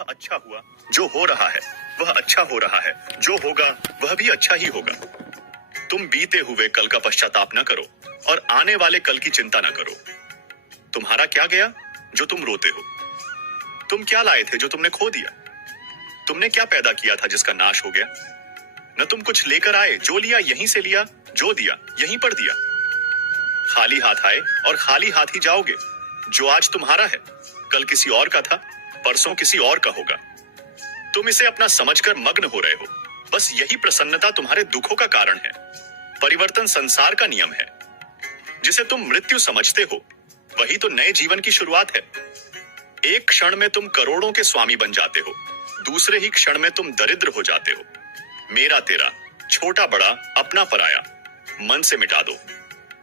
वह अच्छा हुआ, जो हो रहा है वह अच्छा हो रहा है, जो होगा वह भी अच्छा ही होगा। तुम बीते हुए कल का पश्चाताप न करो और आने वाले कल की चिंता न करो। तुम्हारा क्या गया जो तुम रोते हो? तुम क्या लाए थे जो तुमने खो दिया? तुमने क्या पैदा किया था जिसका नाश हो गया? न तुम कुछ लेकर आए, जो लिया यहीं से लिया, जो दिया यहीं पर दिया। खाली हाथ आए और खाली हाथ ही जाओगे। जो आज तुम्हारा है कल किसी और का था, परसों किसी और का होगा। तुम इसे अपना समझकर मग्न हो रहे हो। बस यही प्रसन्नता तुम्हारे दुखों का कारण है। परिवर्तन संसार का नियम है। जिसे तुम मृत्यु समझते हो वही तो नए जीवन की शुरुआत है। एक क्षण में तुम करोड़ों के स्वामी बन जाते हो, दूसरे ही क्षण में तुम दरिद्र हो जाते हो। मेरा तेरा, छोटा बड़ा, अपना पराया मन से मिटा दो,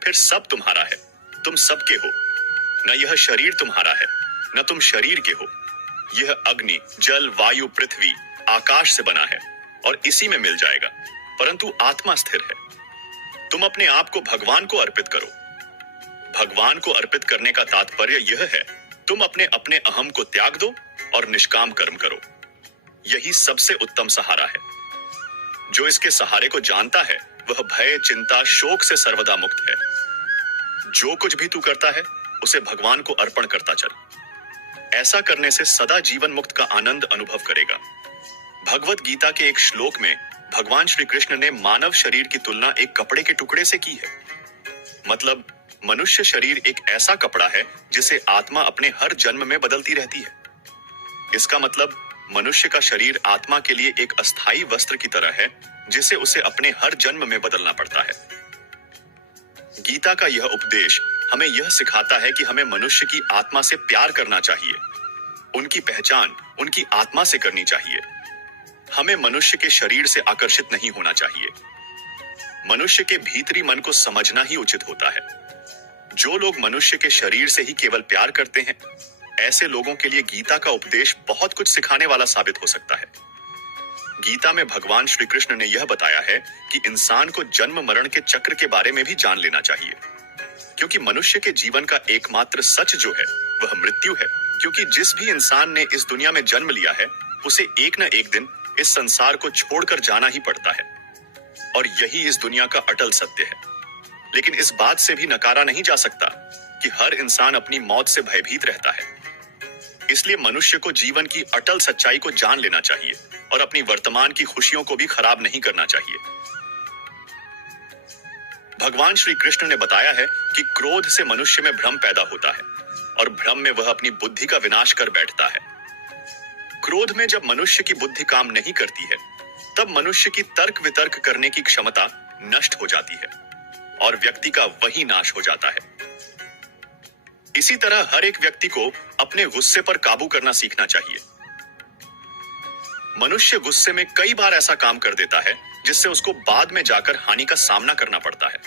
फिर सब तुम्हारा है। तुम सबके हो। न यह शरीर तुम्हारा है, न तुम शरीर के हो। यह अग्नि, जल, वायु, पृथ्वी, आकाश से बना है और इसी में मिल जाएगा, परंतु आत्मा स्थिर है। तुम अपने आप को भगवान को अर्पित करो। भगवान को अर्पित करने का तात्पर्य यह है, तुम अपने अपने अहम को त्याग दो और निष्काम कर्म करो। यही सबसे उत्तम सहारा है। जो इसके सहारे को जानता है वह भय, चिंता, शोक से सर्वदा मुक्त है। जो कुछ भी तू करता है उसे भगवान को अर्पण करता चल। ऐसा करने से सदा जीवन मुक्त का आनंद अनुभव करेगा। भगवत गीता के एक श्लोक में भगवान श्री कृष्ण ने मानव शरीर की तुलना एक कपड़े के टुकड़े से की है। मतलब मनुष्य शरीर एक ऐसा कपड़ा है जिसे आत्मा अपने हर जन्म में बदलती रहती है। इसका मतलब मनुष्य का शरीर आत्मा के लिए एक अस्थायी वस्त्र की तरह है जिसे उसे अपने हर जन्म में बदलना पड़ता है। गीता का यह उपदेश हमें यह सिखाता है कि हमें मनुष्य की आत्मा से प्यार करना चाहिए। उनकी पहचान उनकी आत्मा से करनी चाहिए। हमें मनुष्य के शरीर से आकर्षित नहीं होना चाहिए। मनुष्य के भीतरी मन को समझना ही उचित होता है। जो लोग मनुष्य के शरीर से ही केवल प्यार करते हैं, ऐसे लोगों के लिए गीता का उपदेश बहुत कुछ सिखाने वाला साबित हो सकता है। गीता में भगवान श्री कृष्ण ने यह बताया है कि इंसान को जन्म मरण के चक्र के बारे में भी जान लेना चाहिए, क्योंकि मनुष्य के जीवन का एकमात्र सच जो है वह मृत्यु है। क्योंकि जिस भी इंसान ने इस दुनिया में जन्म लिया है उसे एक न एक दिन इस संसार को छोड़कर जाना ही पड़ता है, और यही इस दुनिया का अटल सत्य है। लेकिन इस बात से भी नकारा नहीं जा सकता कि हर इंसान अपनी मौत से भयभीत रहता है। इसलिए मनुष्य को जीवन की अटल सच्चाई को जान लेना चाहिए और अपनी वर्तमान की खुशियों को भी खराब नहीं करना चाहिए। भगवान श्री कृष्ण ने बताया है कि क्रोध से मनुष्य में भ्रम पैदा होता है और भ्रम में वह अपनी बुद्धि का विनाश कर बैठता है। क्रोध में जब मनुष्य की बुद्धि काम नहीं करती है तब मनुष्य की तर्क वितर्क करने की क्षमता नष्ट हो जाती है और व्यक्ति का वही नाश हो जाता है। इसी तरह हर एक व्यक्ति को अपने गुस्से पर काबू करना सीखना चाहिए। मनुष्य गुस्से में कई बार ऐसा काम कर देता है जिससे उसको बाद में जाकर हानि का सामना करना पड़ता है।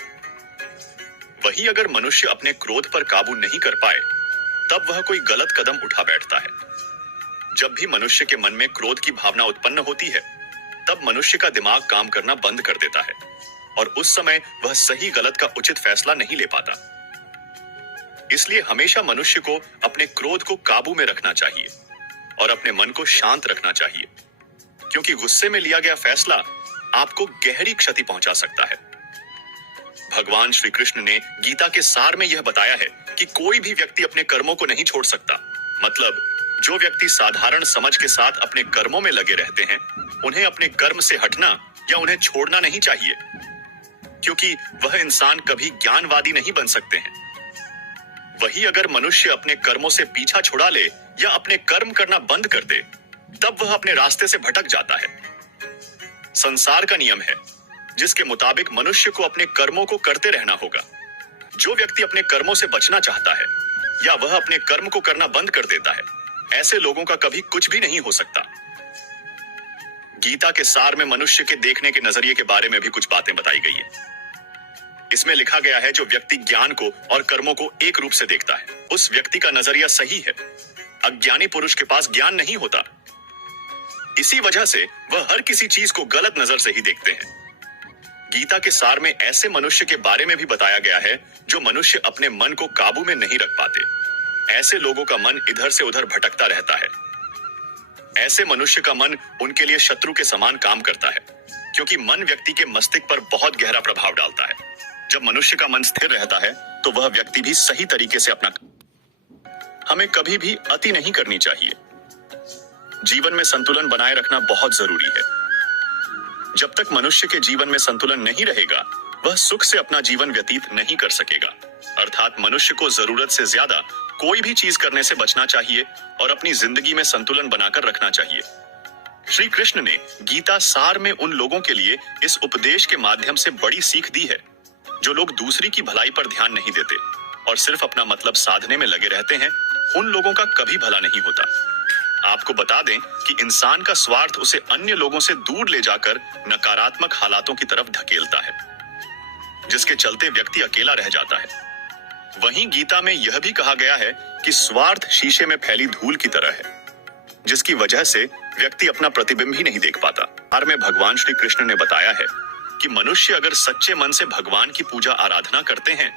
वही अगर मनुष्य अपने क्रोध पर काबू नहीं कर पाए तब वह कोई गलत कदम उठा बैठता है। जब भी मनुष्य के मन में क्रोध की भावना उत्पन्न होती है तब मनुष्य का दिमाग काम करना बंद कर देता है और उस समय वह सही गलत का उचित फैसला नहीं ले पाता। इसलिए हमेशा मनुष्य को अपने क्रोध को काबू में रखना चाहिए और अपने मन को शांत रखना चाहिए, क्योंकि गुस्से में लिया गया फैसला आपको गहरी क्षति पहुंचा सकता है। भगवान श्री कृष्ण ने गीता के सार में यह बताया है कि कोई भी व्यक्ति अपने कर्मों को नहीं छोड़ सकता। मतलब जो व्यक्ति साधारण समझ के साथ अपने कर्मों में लगे रहते हैं उन्हें अपने कर्म से हटना या उन्हें छोड़ना नहीं चाहिए, क्योंकि वह इंसान कभी ज्ञानवादी नहीं बन सकते हैं। वही अगर मनुष्य अपने कर्मों से पीछा छुड़ा ले या अपने कर्म करना बंद कर दे तब वह अपने रास्ते से भटक जाता है। संसार का नियम है जिसके मुताबिक मनुष्य को अपने कर्मों को करते रहना होगा। जो व्यक्ति अपने कर्मों से बचना चाहता है या वह अपने कर्म को करना बंद कर देता है, ऐसे लोगों का कभी कुछ भी नहीं हो सकता। गीता के सार में मनुष्य के देखने के नजरिए के बारे में भी कुछ बातें बताई गई है। इसमें लिखा गया है जो व्यक्ति ज्ञान को और कर्मों को एक रूप से देखता है उस व्यक्ति का नजरिया सही है। अज्ञानी पुरुष के पास ज्ञान नहीं होता, इसी वजह से वह हर किसी चीज को गलत नजर से ही देखते हैं। गीता के सार में ऐसे मनुष्य के बारे में भी बताया गया है जो मनुष्य अपने मन को काबू में नहीं रख पाते। ऐसे लोगों का मन इधर से उधर भटकता रहता है। ऐसे मनुष्य का मन उनके लिए शत्रु के समान काम करता है, क्योंकि मन व्यक्ति के मस्तिष्क पर बहुत गहरा प्रभाव डालता है। जब मनुष्य का मन स्थिर रहता है तो वह व्यक्ति भी सही तरीके से अपना हमें कभी भी अति नहीं करनी चाहिए। जीवन में संतुलन बनाए रखना बहुत जरूरी है। जब तक मनुष्य के जीवन में संतुलन नहीं रहेगा, वह सुख से अपना जीवन व्यतीत नहीं कर सकेगा। अर्थात मनुष्य को जरूरत से ज्यादा कोई भी चीज करने से बचना चाहिए और अपनी जिंदगी में संतुलन बनाकर रखना चाहिए। श्री कृष्ण ने गीता सार में उन लोगों के लिए इस उपदेश के माध्यम से बड़ी सीख दी है जो लोग दूसरी की भलाई पर ध्यान नहीं देते और सिर्फ अपना मतलब साधने में लगे रहते हैं। उन लोगों का कभी भला नहीं होता। आपको बता दें कि इंसान का स्वार्थ उसे अन्य लोगों से दूर ले जाकर नकारात्मक हालातों की तरफ धकेलता है, जिसके चलते व्यक्ति अकेला रह जाता है। वहीं गीता में यह भी कहा गया है कि स्वार्थ शीशे में फैली धूल की तरह है, जिसकी वजह से व्यक्ति अपना प्रतिबिंब ही नहीं देख पाता। और में भगवान श्री कृष्ण ने बताया है कि मनुष्य अगर सच्चे मन से भगवान की पूजा आराधना करते हैं,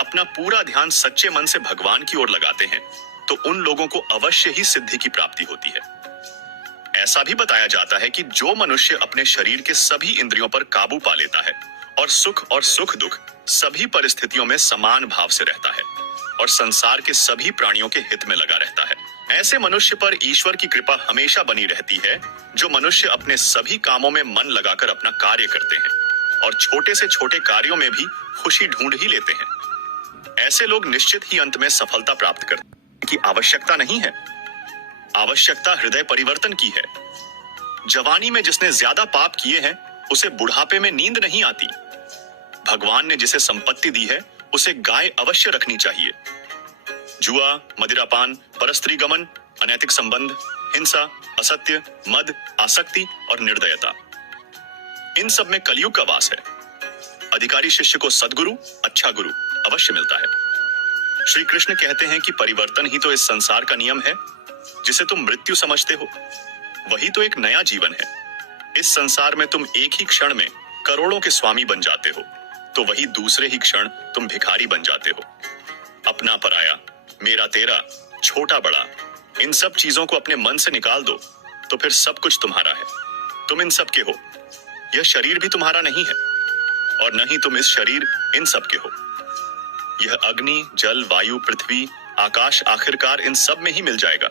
अपना पूरा ध्यान सच्चे मन से भगवान की ओर लगाते हैं, तो उन लोगों को अवश्य ही सिद्धि की प्राप्ति होती है। ऐसा भी बताया जाता है कि जो मनुष्य अपने शरीर के सभी इंद्रियों पर काबू पा लेता है और सुख दुख सभी परिस्थितियों में समान भाव से रहता है और संसार के सभी प्राणियों के हित में लगा रहता है, ऐसे मनुष्य पर ईश्वर की कृपा हमेशा बनी रहती है। जो मनुष्य अपने सभी कामों में मन लगाकर अपना कार्य करते हैं और छोटे से छोटे कार्यों में भी खुशी ढूंढ ही लेते हैं, ऐसे लोग निश्चित ही अंत में सफलता प्राप्त करने की आवश्यकता नहीं है। आवश्यकता हृदय परिवर्तन की है। जवानी में जिसने ज्यादा पाप किए हैं, उसे बुढ़ापे में नींद नहीं आती। भगवान ने जिसे संपत्ति दी है, उसे गाय अवश्य रखनी चाहिए। जुआ, मदिरापान, परस्त्री गमन, अनैतिक संबंध, हिंसा, असत्य, मद, आसक्ति और निर्दयता, इन सब में कलयुग का वास है। अधिकारी शिष्य को सद्गुरु, अच्छा गुरु अवश्य मिलता है। श्री कृष्ण कहते हैं कि परिवर्तन ही तो इस संसार का नियम है। जिसे तुम मृत्यु समझते हो, वही तो एक नया जीवन है। इस संसार में तुम एक ही क्षण में करोड़ों के स्वामी बन जाते हो, तो वही दूसरे ही क्षण तुम भिखारी बन जाते हो। अपना पराया, मेरा तेरा, छोटा बड़ा, इन सब चीजों को अपने मन से निकाल दो, तो फिर सब कुछ तुम्हारा है। तुम इन सब के हो। यह शरीर भी तुम्हारा नहीं है और न ही तुम इस शरीर इन सब के हो। यह अग्नि, जल, वायु, पृथ्वी, आकाश आखिरकार इन सब में ही मिल जाएगा,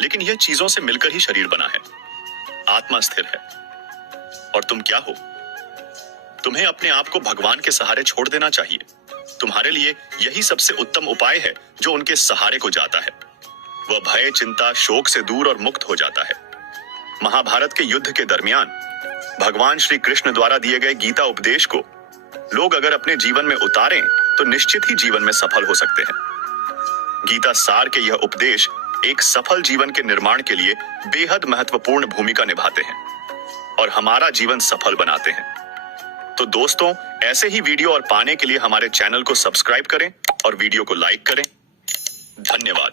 लेकिन यह चीजों से मिलकर ही शरीर बना है। आत्मा स्थिर है। और तुम क्या हो? तुम्हें अपने आप को भगवान के सहारे छोड़ देना चाहिए। तुम्हारे लिए यही सबसे उत्तम उपाय है जो उनके सहारे को जाता है। वह भय, चिंता, शोक से दूर और मुक्त हो जाता है। महाभारत के युद्ध के दरमियान भगवान श्री कृष्ण द्वारा दिए गए गीता उपदेश को लोग अगर अपने जीवन में उतारें तो निश्चित ही जीवन में सफल हो सकते हैं। गीता सार के यह उपदेश एक सफल जीवन के निर्माण के लिए बेहद महत्वपूर्ण भूमिका निभाते हैं और हमारा जीवन सफल बनाते हैं। तो दोस्तों, ऐसे ही वीडियो और पाने के लिए हमारे चैनल को सब्सक्राइब करें और वीडियो को लाइक करें। धन्यवाद।